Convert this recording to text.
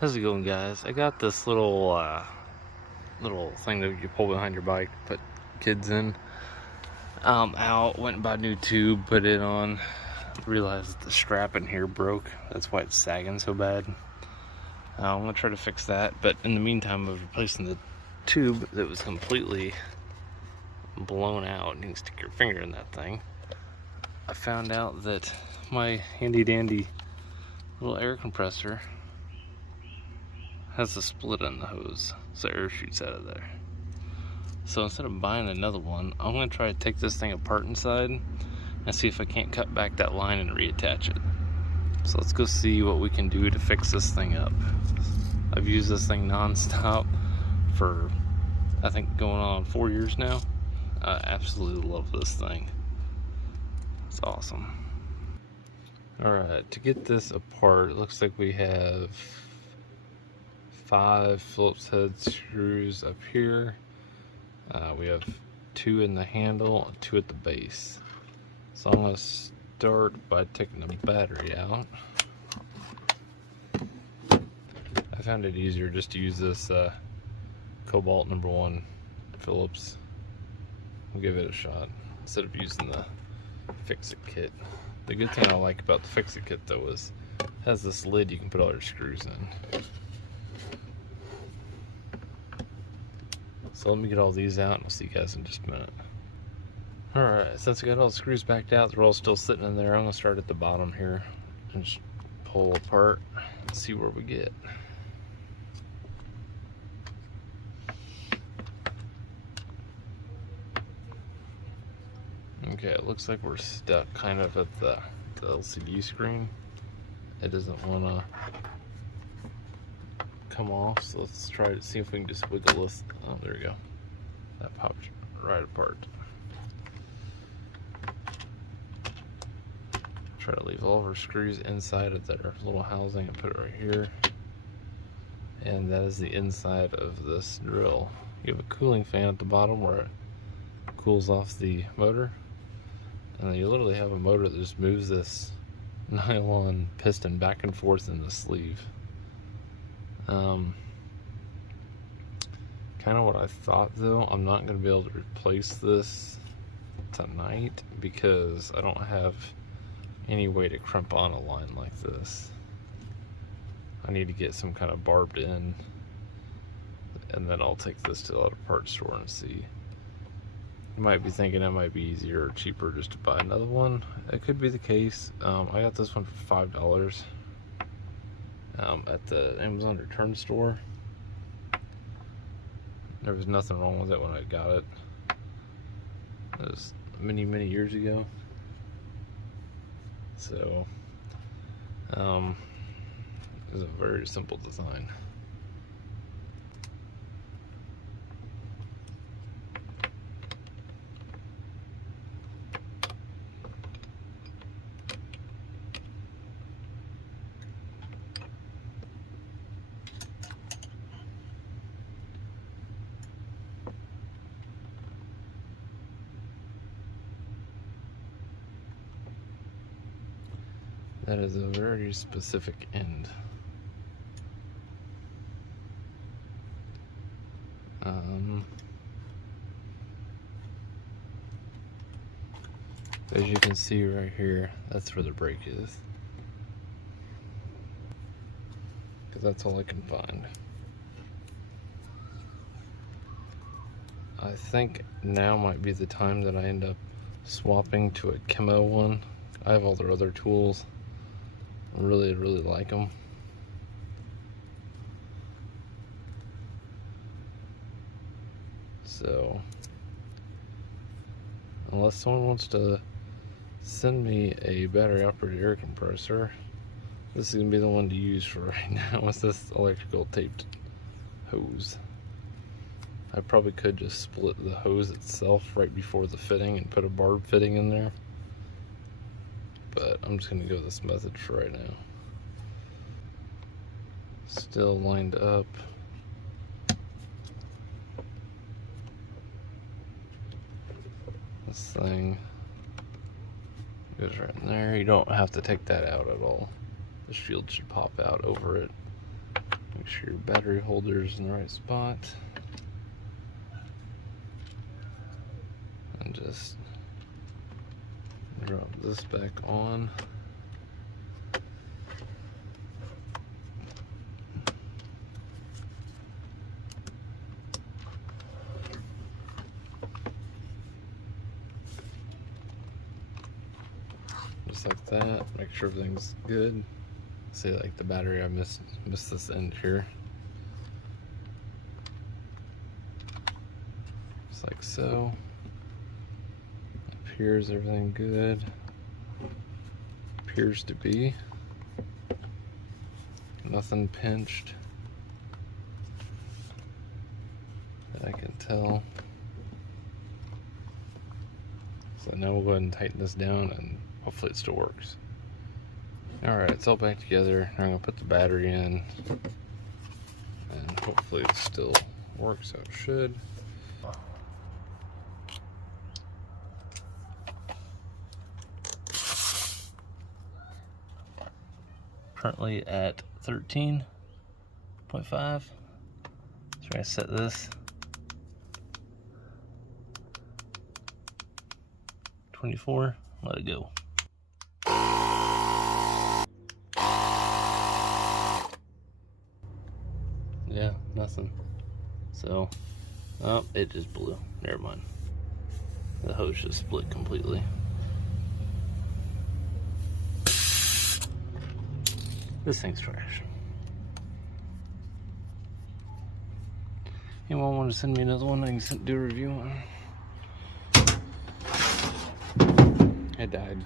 How's it going, guys? I got this little thing that you pull behind your bike, put kids in. Out, went and bought a new tube, put it on. Realized the strap in here broke. That's why it's sagging so bad. I'm gonna try to fix that, but in the meantime, I was replacing the tube that was completely blown out. You can stick your finger in that thing. I found out that my handy dandy little air compressor has a split in the hose, so air shoots out of there. So instead of buying another one, I'm gonna try to take this thing apart inside and see if I can't cut back that line and reattach it. So let's go see what we can do to fix this thing up. I've used this thing non-stop for, I think, going on 4 years now. I absolutely love this thing. It's awesome. Alright, to get this apart, it looks like we have 5 Phillips head screws up here. We have 2 in the handle and 2 at the base. So I'm going to start by taking the battery out. I found it easier just to use this Cobalt #1 Phillips. We'll give it a shot instead of using the Fix-It kit. The good thing I like about the Fix-It kit though is it has this lid you can put all your screws in. So let me get all these out and I'll see you guys in just a minute. Alright, since I got all the screws backed out, they're all still sitting in there. I'm going to start at the bottom here and just pull apart and see where we get. Okay, it looks like we're stuck kind of at the LCD screen. It doesn't want to come off, so let's try to see if we can just wiggle this. Oh, there we go. That popped right apart. Try to leave all of our screws inside of their little housing and put it right here. And that is the inside of this drill. You have a cooling fan at the bottom where it cools off the motor. And then you literally have a motor that just moves this nylon piston back and forth in the sleeve. Kind of what I thought though. I'm not going to be able to replace this tonight because I don't have any way to crimp on a line like this. I need to get some kind of barbed in, and then I'll take this to the auto parts store and see. You might be thinking it might be easier or cheaper just to buy another one. It could be the case. I got this one for $5 at the Amazon return store. There was nothing wrong with it when I got it. It was many years ago. So it's a very simple design. That is a very specific end. As you can see right here, that's where the brake is. Because that's all I can find. I think now might be the time that I end up swapping to a Chemo one. I have all their other tools. I really like them. So, unless someone wants to send me a battery operated air compressor, this is going to be the one to use for right now with this electrical taped hose. I probably could just split the hose itself right before the fitting and put a barb fitting in there. But I'm just going to go this method for right now. Still lined up. This thing goes right in there. You don't have to take that out at all. The shield should pop out over it. Make sure your battery holder is in the right spot. And just drop this back on. Just like that. Make sure everything's good. See, like the battery, I missed this end here. Just like so. Appears everything good. Appears to be. Nothing pinched that I can tell. So now we'll go ahead and tighten this down and hopefully it still works. Alright, it's all back together. Now I'm going to put the battery in and hopefully it still works how it should. Currently at 13.5. So I set this 24, let it go. Yeah, nothing. So, oh, it just blew. Never mind. The hose just split completely. This thing's trash. Anyone want to send me another one? I can do a review on it. It died.